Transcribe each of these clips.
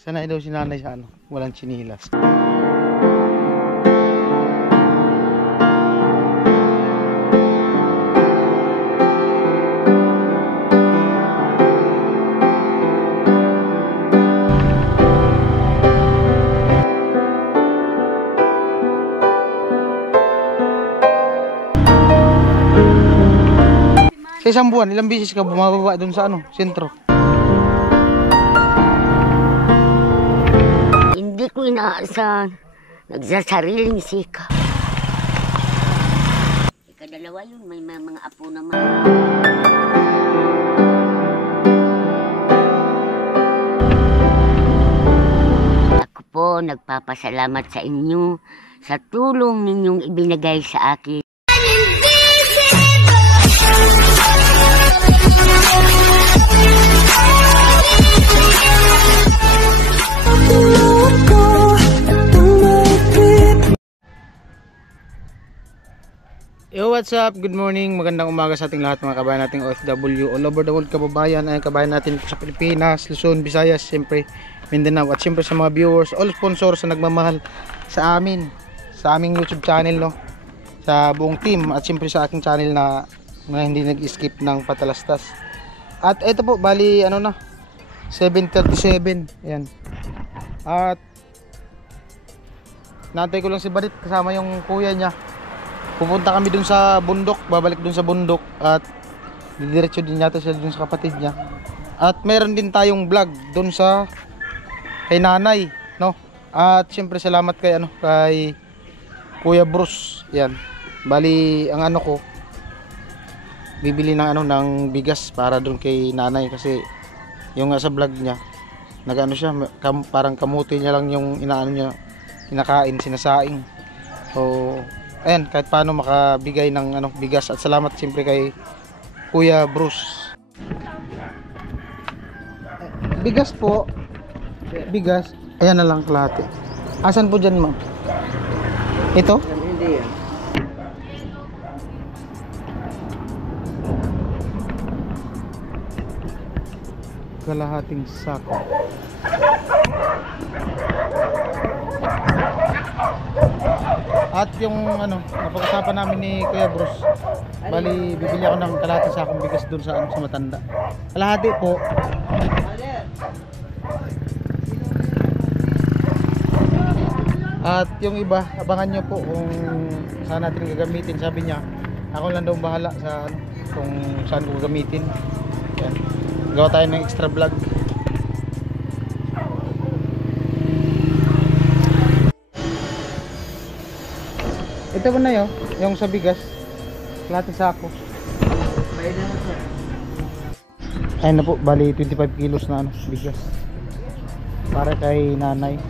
Sanay daw si nanay sa ano, walang chinilas. Sa isang buwan, ilang beses ka bumababa doon sa ano, sentro? Hindi ko inaasahan. Nagsasariling sika. Ikadalawa yun, may mga apo naman. Ako po nagpapasalamat sa inyo sa tulong ninyong ibinigay sa akin. Yo, what's up? Good morning. Magandang umaga sa ating lahat mga kabayan nating OFW all over the world kababayan. Ay kabayan natin sa Pilipinas, Luzon, Visayas, siyempre Mindanao at siyempre sa mga viewers, all sponsors na nagmamahal sa amin, sa aming YouTube channel, no, sa buong team at siyempre sa aking channel na hindi nag-skip ng patalastas. At ito po, bali ano na 7:37. Ayan. At natay ko lang si Barit kasama yung kuya niya. Pupunta kami dun sa bundok, babalik dun sa bundok at didiretso din yata siya dun sa kapatid niya. At meron din tayong vlog dun sa kay nanay, no? At siyempre salamat kay ano, kay Kuya Bruce. Yan. Bali ang ano ko, bibili ng ano ng bigas para dun kay nanay kasi yung sa vlog niya, nagano siya, parang kamuti niya lang yung inaano niya, kinakain, sinasaing. So ayan, kahit paano makabigay ng ano, bigas. At salamat siyempre kay Kuya Bruce. Bigas po. Bigas. Ayan na lang kalahati. Asan po dyan, ma'am? Ito? Hindi yan. Kalahating sako. At yung ano, napag-usapan namin ni Kuya Bruce, bali bibili ako ng kalahating sakong bigas doon sa ano, sa matanda. Kalahati po. At yung iba, abangan nyo po kung saan natin gagamitin. Sabi niya, ako lang daw bahala sa ano, kung saan ko gagamitin. Yan. Gawa tayo ng extra vlog. Ito ba na yun? Yung sa bigas, kalahating sako. Ayun na po, bali 25 kilos na ano, bigas para kay nanay.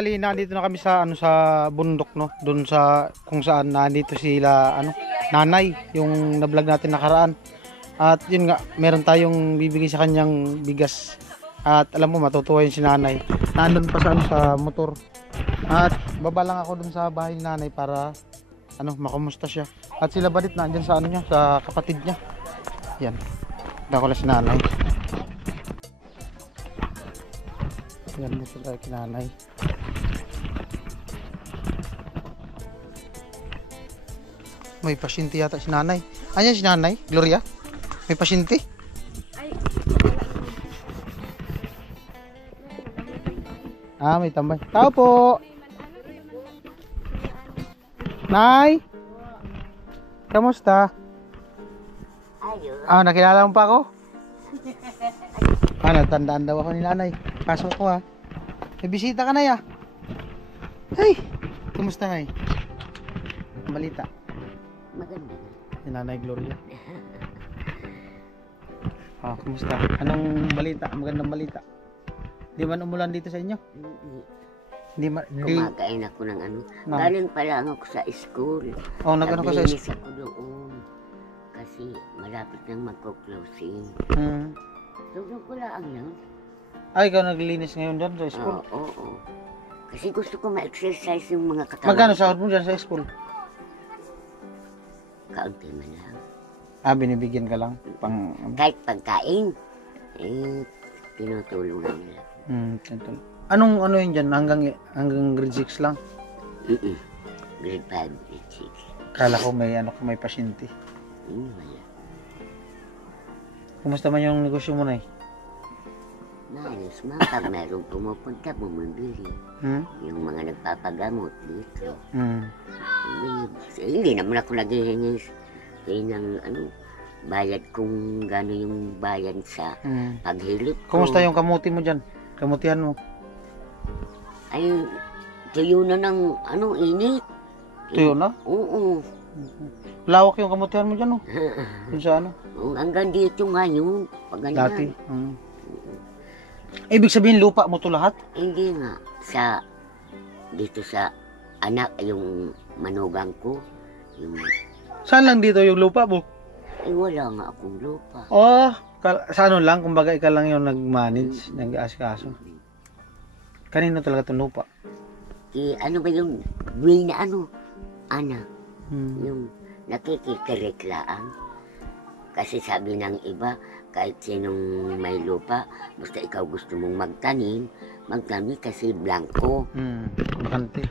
bali nandito na kami sa sa bundok, no. Doon sa kung saan nandito sila nanay, yung na-vlog natin nakaraan. At yun nga, meron tayong bibigay sa kanyang bigas. At alam mo, matutuwa yun si nanay. Nandun pa sa motor. At baba lang ako dun sa bahay ni nanay para makumusta siya. At sila Badit nandiyan sa niya, sa kapatid niya. Yan. Dako lang si nanay. Yan, dito tayo kay nanay. May pasyente yata si nanay. Ayan si nanay, Gloria. May pasyente. May tambay. Tao po. Nay. Kamusta? Ayun. Nakilala mo pa ako? Natandaan daw ako ni nanay. Pasok ko May bisita ka na ya. Hey. Kamusta nay? Balita. Maganda. Si Nanay Gloria. Kumusta? Anong balita? Magandang balita. Di man umulan dito sa inyo? Hindi. Kumakain ako ng Galing pa lang ako sa school. Nag-ano ka sa Naglinis ako doon. Kasi malapit nang magko-closing. Doon ko lang yun. Ay, ikaw naglilinis ngayon dyan sa school? Oo. Kasi gusto ko ma-exercise yung mga katawan. Magkano sahod mo dyan sa school? Kaunti man lang. Binibigyan ka lang? Kahit pagkain, tinutulungan nila. Anong yun dyan? Hanggang grade 6 lang? Grade 5, grade 6. Kala ko may pasyente. Wala. Kumusta man yung negosyo mo na Maayos man, pag mayroong pumupunta, bumibili. Yung mga nagpapagamot dito. Hindi naman ako naghihingi ng bayad kung gano'n yung bayad sa paghilot ko. Kumusta yung kamuti mo dyan? Kamutihan mo? Ay, tuyo na ng init. Tuyo na? Oo. Lawak yung kamutihan mo dyan Yung sa Hanggang dito nga yun. Pag ganyan. Dati? Ibig sabihin lupa mo to lahat? Hindi nga. Dito sa anak, yung manugang ko. Saan lang dito yung lupa mo? Wala nga akong lupa. Sa lang, kumbaga ikaw lang yung nag-manage, nag-aasikaso. Kanino talaga itong lupa? Ano ba yung buhay na anak? Yung nakikikireklaan. Kasi sabi ng iba, kahit sinong may lupa, basta ikaw gusto mong magtanim kasi blanco. Bakante.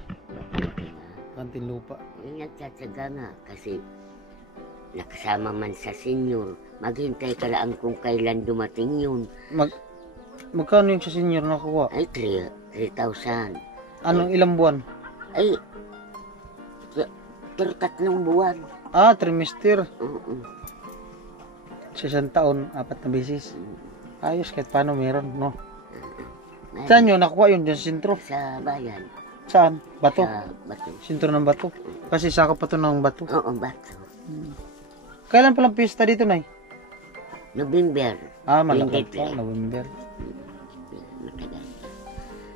Bakante lupa. Nagtsatsaga nga kasi nakasama man sa senior, maghintay ka lang kung kailan dumating yun. Magkano yung sa senior nakuha? Ay, 3,000. Anong ilang buwan? Ay, 3 buwan. Trimester. Sa isang taon, 4 na beses. Ayos, kahit paano meron, no? Saan yun? Nakuha yun dyan sa sentro? Sa bayan. Saan? Bato? Sa Bato. Sentro ng Bato? Kasi sakop pa to ng Bato. Oo, Bato. Kailan palang pista dito, Nay? November. Malapit pa. November.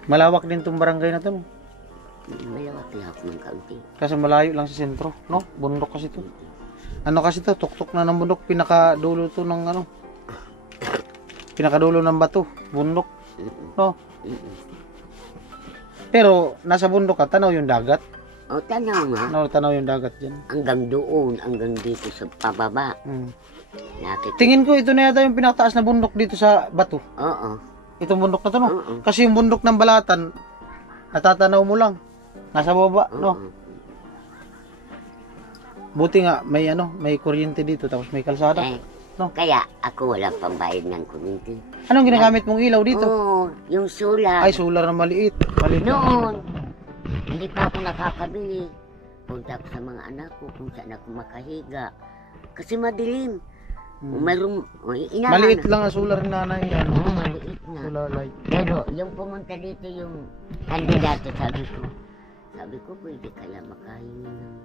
Malawak din itong barangay na to, no? Malawak lang ng kaunti. Kasi malayo lang sa sentro, no? Bundok kasi to. Kasi to? Tuktok na ng bundok. Pinakadulo to ng pinakadulo ng Bato. Bundok. No? Pero, nasa bundok ka, tanaw yung dagat. Tanaw nga. No, tanaw yung dagat dyan. Hanggang doon, hanggang dito sa pababa. Tingin ko, ito na yata yung pinakataas na bundok dito sa Bato. Oo. Itong bundok na to, no? Kasi yung bundok ng Balatan, natatanaw mo lang. Nasa baba, no? Buti nga, may kuryente dito, tapos may kalsada. No? Kaya ako walang pambayad ng kuryente. Anong ginagamit mong ilaw dito? Yung solar. Ay, solar na maliit. Noon, hindi pa ako nakakabili. Punta ako sa mga anak ko kung saan ako makahiga. Kasi madilim. Maliit lang ang solar ni nanay. Maliit nga. Solar light. Pero yung pumunta dito yung kandidato, sabi ko pwede kaya makahingi ng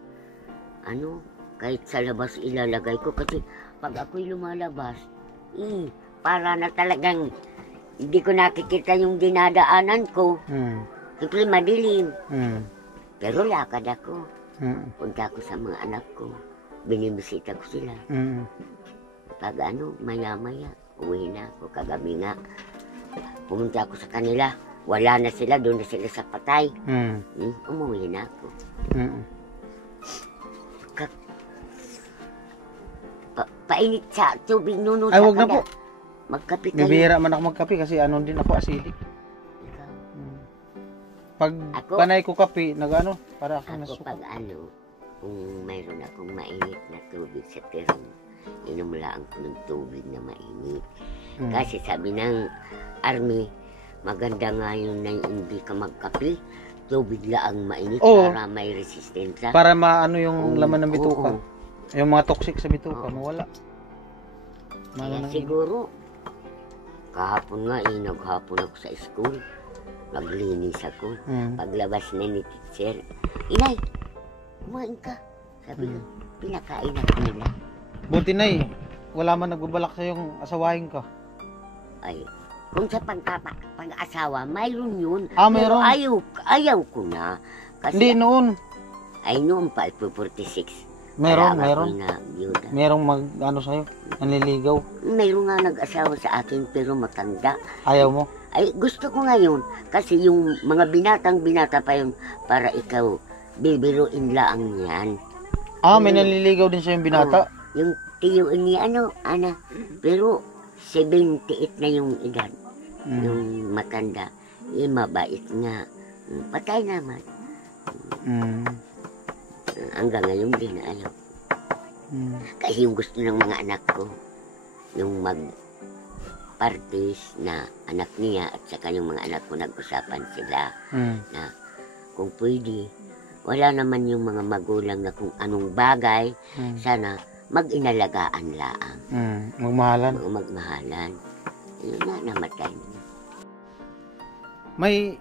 kahit sa labas ilalagay ko. Kasi pag ako'y lumalabas, para na talagang hindi ko nakikita yung dinadaanan ko. Siyempre madilim. Mm. Pero lakad ako. Mm. Punta ako sa mga anak ko. Binibisita ko sila. Mm. Pag maya-maya, uwi na ako. Kagabi nga, pumunta ako sa kanila. Wala na sila, doon na sila sa patay. Mm. Umuwi na ako. Mm. Painit sa tubig nuno Ay, sa wag na kada. po. Magkape kayo. Bibihira man ako magkape kasi ano din ako, acidic. Ikaw. Pag Ako? panay ko kape, nag-ano, para ako Ako nasuka. pag kung mayroon akong mainit na tubig sa tiron, inumulaan ko ng tubig na mainit. Mm. Kasi sabi ng army, maganda nga yun na hindi ka magkape, tubig lang mainit Oo. para may resistensya. Para maano yung Oo, laman ng bituka. oo. Yung mga toxic sa bituka, Oo. mawala. Kaya Maano siguro, kahapon nga naghapon ako sa school. Naglinis ako. Mm. Paglabas na ni teacher, Inay, kumain ka. Sabi ko, pinakain ako nila. Buti na wala man nagbabalak sa yung asawahin ka. Ay, kung sa pag-asawa, mayroon yun. Mayroon. Pero ayaw ko na. Kasi, Hindi noon. ay noon pa, 46. Meron, Kaya meron. ako'y nagyuda. Merong ano sa'yo, nanliligaw. Mayroon nga nag-asawa sa akin pero matanda. Ayaw mo. Ay, gusto ko ngayon. Kasi yung mga binata pa yun para ikaw, bibiruin lang yan. May nanliligaw din sa'yo yung binata. Yung tiyo ni Ana. Pero 78 na yung edad. Mm. Yung matanda. Mabait nga. Patay naman. Mm. Hanggang ngayon din ayaw. Mm. Kasi yung gusto ng mga anak ko, yung mag-parties na anak niya at saka yung mga anak ko nag-usapan sila Mm. na kung pwede, wala naman yung mga magulang na kung anong bagay, Mm. sana mag-inalagaan laang. Magmahalan. Mga magmahalan. Yun na, namatay na. May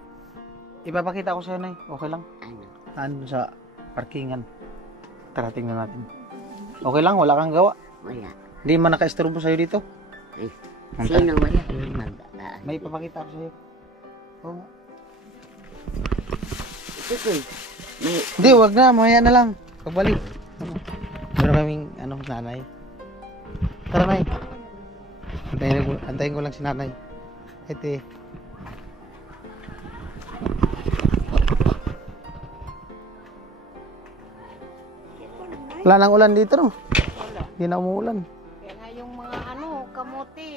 ipapakita ko sa'yo, Nay. Okay lang? Ano? Nandun sa parkingan. Tara, tingnan natin. Okay lang? Wala kang gawa? Wala. Hindi man naka-estorbo sa'yo dito? Ay, Antay. sino wala? May ipapakita ko sa'yo. Oo. Ito ko may Hindi, wag na. Mamaya na lang. Pagbalik. Meron kaming, nanay. Tara, Nay. Antayin ko lang si nanay. Ete. Wala nang ulan dito, no? Wala. Hindi na umuulan. Kaya nga yung mga kamote,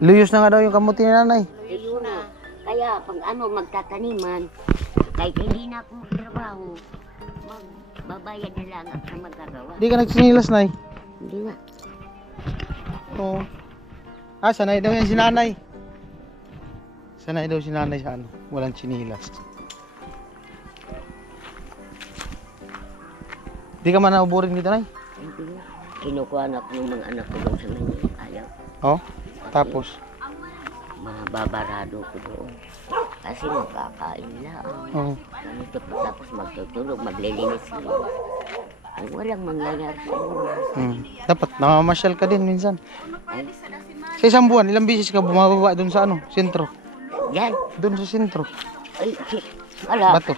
Luyos na nga daw yung kamuti ni nanay. luyos Ayun na. Kaya pag magtataniman, kahit hindi na ako magtrabaho, magbabayad na lang ako magagawa. Hindi ka nagsinilas, Nay. Hindi nga. Oo. Sanay daw yan si nanay. Sanay daw si nanay sa walang sinilas. Di ka man nauburin dito, Nay? Hindi nga. Kinukuha na ako ng mga anak ko doon sa Manila. Ayaw. Oh, tapos. Mababarado ko doon. Kasi magkakain lang. Oh. Ganito pa tapos magtutulog, maglilinis ko. Ay, walang mangyayari sa inyo. Dapat namamasyal ka din minsan. Sa isang buwan, ilang bisis ka bumababa doon sa sentro? Yan. Doon sa sentro. Ay, wala. Bato.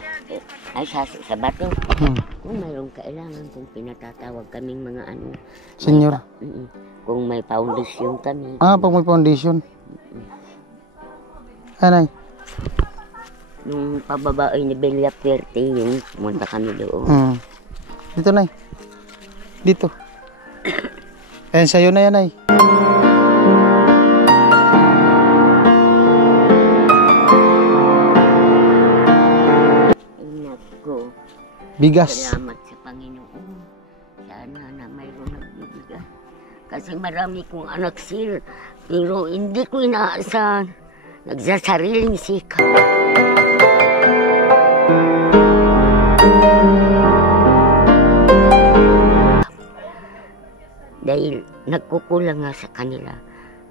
Ay, sa bato. Hmm. Kung mayroong kailangan, kung pinatatawag kaming mga Senyor. kung may foundation kami. Pag may foundation. Anay. Nung pababa ay ni Bella Puerte, yung pumunta kami doon. Dito, Nay. Dito. Ayan, sa'yo na yan, Nay. Ay, naku. Bigas. Salamat sa Panginoon. Sana na mayroong nagbibigay. Kasi marami kong anak, sir. Pero hindi ko inaasahan. Nagsasariling sikap. Dahil nagkukulang nga sa kanila.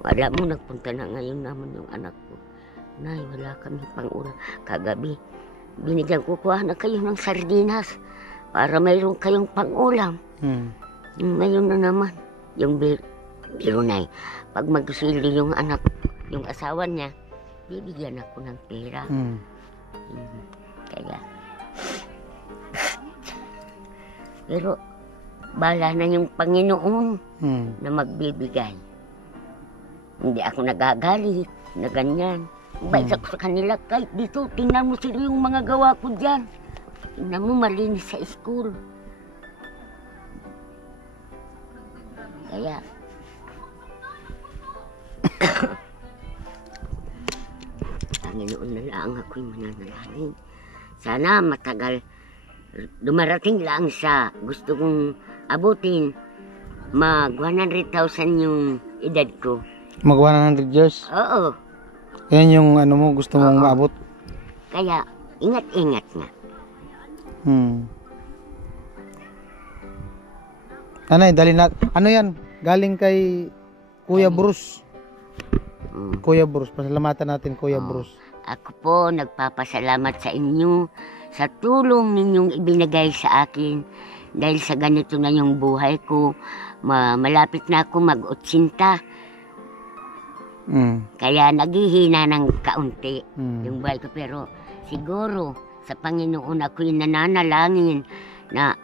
Wala mo, nagpunta na ngayon naman yung anak ko. Nay, wala kami pang-ulam. Kagabi, binigyan ko, kuha na kayo ng sardinas para mayroon kayong pang-ulam. Ngayon na naman, yung biro na pag magsildi yung anak, yung asawa niya, bibigyan ako ng pera. Kaya, pero, bala na yung Panginoon na magbibigay. Hindi ako nagagalit na ganyan. Bait ako sa kanila, kahit dito, tingnan mo sila yung mga gawa ko dyan. Tingnan mo, malinis sa school. Kaya, Panginoon na lang ako'y mananalangin. Sana matagal dumarating lang sa gusto kong abutin. Mag 100,000 yung edad ko. Mag 100 years. Oo. Yan yung ano mo, gusto mong maabot. Kaya, ingat-ingat nga. Anay, dali na. Ano yan? Galing kay Kuya Bruce. Kuya Bruce. Pasalamatan natin, Kuya Bruce. Ako po, nagpapasalamat sa inyo sa tulong ninyong ibinigay sa akin. Dahil sa ganito na yung buhay ko, malapit na ako mag-80. Kaya naghihina ng kaunti yung buhay ko. Pero siguro sa Panginoon ako'y nananalangin na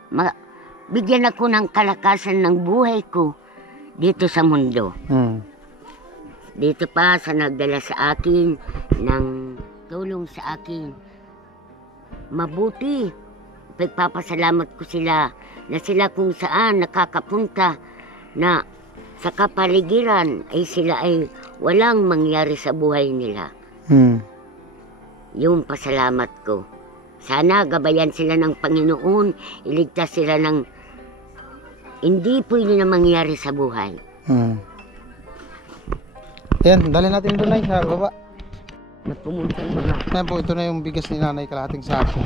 bigyan ako ng kalakasan ng buhay ko dito sa mundo. Dito pa sa nagdala sa akin ng tulong sa akin. Mabuti. Pagpapasalamat ko sila na sila kung saan nakakapunta na sa kapaligiran ay sila ay walang mangyari sa buhay nila. Yung pasalamat ko. Sana gabayan sila ng Panginoon, iligtas sila ng hindi pwede na mangyari sa buhay. Yan, dali natin doon ay sa baba. Pumunta mga. Yan po, ito na yung bigas ni nanay, kalahating sako.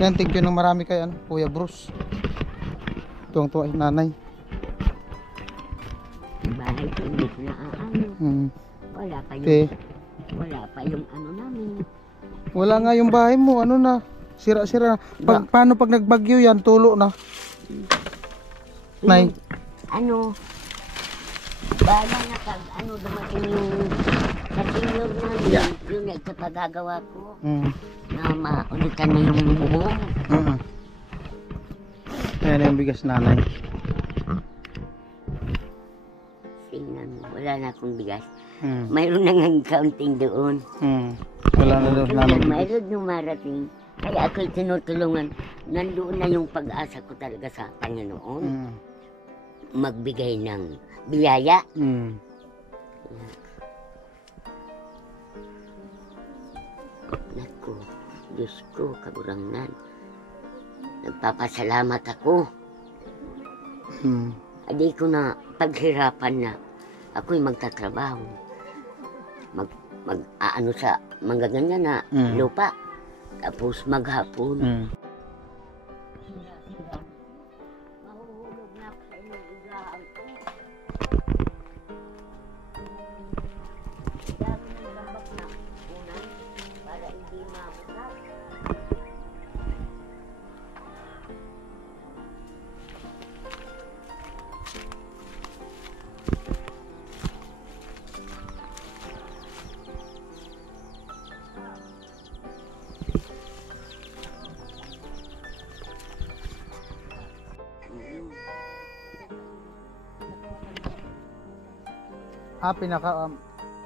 Yan, thank you ng marami kay Kuya Bruce. Tuwang-tuwa si nanay. Bahay ko hindi ko na Wala pa yung, Okay. wala pa yung ano namin. Wala nga yung bahay mo, ano na, sira-sira. Paano pag nagbagyo yan, tulo na. Nay. Ano, bala na pag dumating yung sa senior namin, yung nagkapagagawa ko, na maulitan na yung buhong. Ayan na yung bigas nanay. Tingnan mo, wala na akong bigas. Mayroon na nga kaunting doon. Wala na daw nanay. Mayroon yung marating. Kaya ako'y tinutulungan. Nandoon na yung pag-asa ko talaga sa Panginoon. Magbigay ng biyaya. Naku, Diyos ko, kaburangnan. Nagpapasalamat ako. Adi ko na paghirapan na ako'y magtatrabaho. Mag-aano sa mga ganyan na lupa. Tapos maghapon. Mahuhulog na ako sa inyong igahan ko. Dami ng lambak na unan para hindi mabukas.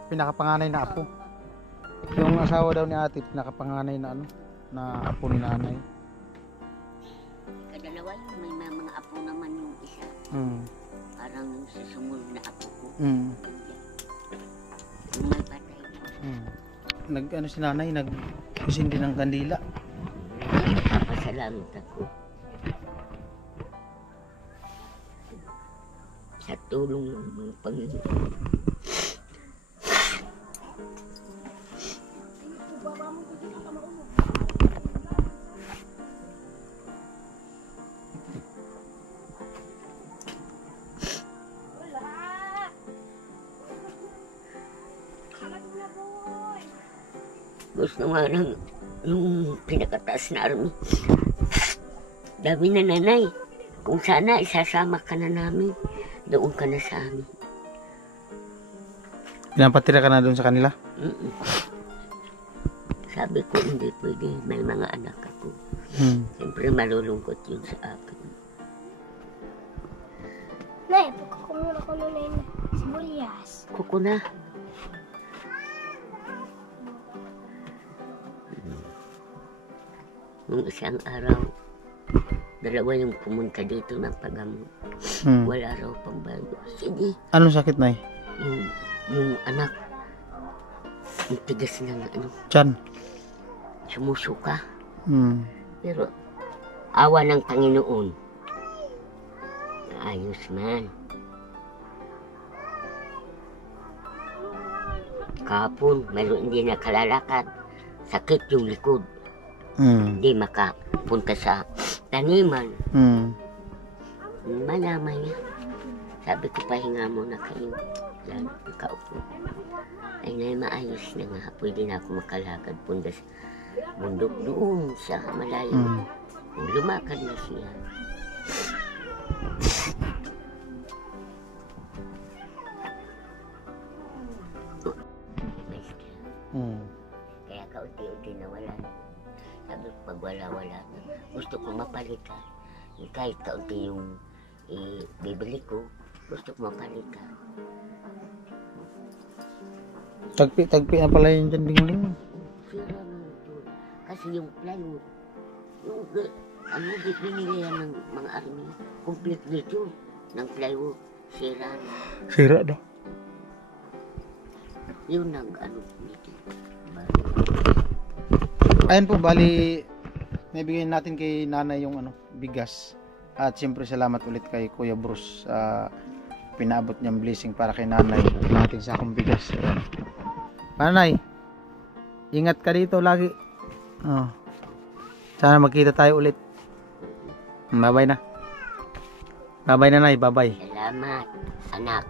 Pinakapanganay na apo. Yung asawa daw ni ate, pinakapanganay na na apo ni nanay. Kadalawa yun, may mga apo naman yung isa. Parang yung sa sumunod na apo ko. Yung may patay. Si nanay, nag-sindi ng kandila. Papasalamat ako. Sa tulong ng mga Panginoon. Gusto nga ng yung pinakataas na army. Dami na nanay. Kung sana isasama ka na namin, doon ka na sa amin. Pinapatira ka na doon sa kanila? Sabi ko, hindi pwede. May mga anak ako. Siyempre malulungkot yun sa akin. Nay, pagkakumula ko na yung sibuyas. Kuko na. Nung isang araw, dalawa yung pumunta dito ng paggamot. Wala raw pang bago. Sige, Anong sakit, Nay? yung anak, yung tigas ng ano, Chan. sumusuka. Pero, awa ng Panginoon. Ayos man. Kahapon, mayroon hindi nakalalakad. Sakit yung likod. Hindi makapunta sa taniman. Malaman niya. Sabi ko, pahinga muna kayo. Yan, nakaupo. Ay na maayos na nga. Pwede na ako makalakad punta sa bundok doon sa malayo. Lumakad na siya. Kaya kaunti-unti na wala. Sabi ko, pag wala-wala na, gusto ko mapalitan. Kahit kaunti yung bibili ko, gusto ko mapalitan. Tagpi na pala yun dyan, dingling. Sira na ito. Kasi yung plywood, yung binili yan ng mga army, complete dito ng plywood. Sira na. Sira daw. Yun ang ano dito. Ayan po, bali, naibigay natin kay nanay yung bigas. At siyempre salamat ulit kay Kuya Bruce sa pinaabot niyang blessing para kay nanay. Natin sa akong bigas. Ayan. Nanay, ingat ka dito lagi. Oh. Sana magkita tayo ulit. Bye-bye na. Bye-bye, nanay. Bye-bye. Salamat, anak.